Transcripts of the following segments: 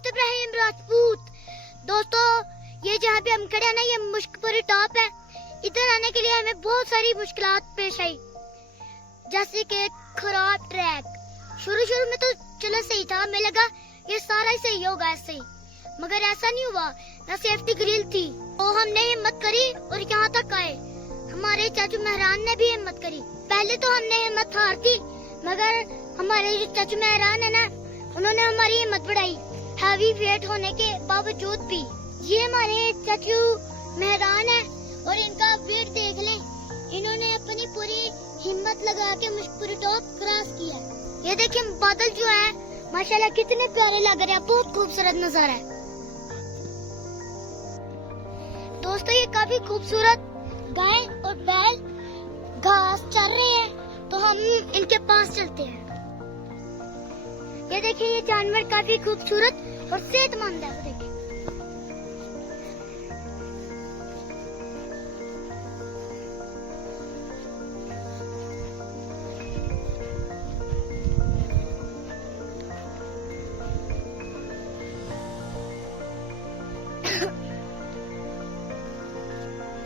दोस्त इब्राहिम राजपूत। दोस्तों ये जहाँ पे हम खड़े हैं ना, ये मुश्कपुरी टॉप है। इधर आने के लिए हमें बहुत सारी मुश्किलात पेश आई, जैसे कि खराब ट्रैक। शुरू में तो चलो सही था, हमें लगा ये सारा ही सही होगा ऐसे ही, मगर ऐसा नहीं हुआ। ना सेफ्टी ग्रिल थी, तो हमने हिम्मत करी और यहाँ तक आए। हमारे चाचू मेहरान ने भी हिम्मत करी। पहले तो हमने हिम्मत हार दी, मगर हमारे जो चाचू मेहरान है ना, उन्होंने हमारी हिम्मत बढ़ाई हैवी वेट होने के बावजूद भी। ये हमारे चाचू मेहरान है और इनका वेट देख लें। इन्होंने अपनी पूरी हिम्मत लगा के मुश्कपुरी टॉप क्रॉस किया। ये देखिए बादल जो है माशाल्लाह कितने प्यारे लग रहे हैं, बहुत खूबसूरत नजारा है। दोस्तों ये काफी खूबसूरत गाय और बैल घास चर रहे हैं, तो हम इनके पास चलते हैं। ये देखिए ये जानवर काफी खूबसूरत और सेहतमंद है। देखिए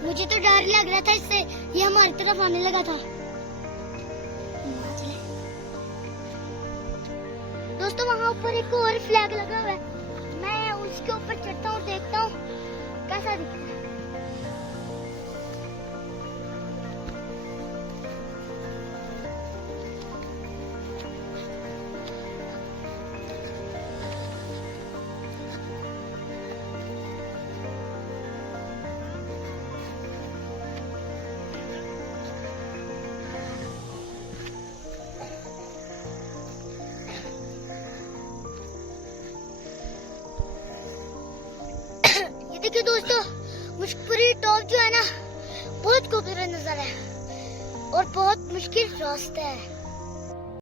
मुझे तो डर लग रहा था इससे, ये हमारी तरफ आने लगा था। दोस्तों वहाँ ऊपर एक और फ्लैग लगा हुआ है, मैं उसके ऊपर चढ़ता हूँ, देखता हूँ कैसा दिखता है। देखिए दोस्तों मुश्कपुरी टॉप जो है ना, बहुत खूबसूरत नजारा है और बहुत मुश्किल रास्ता है।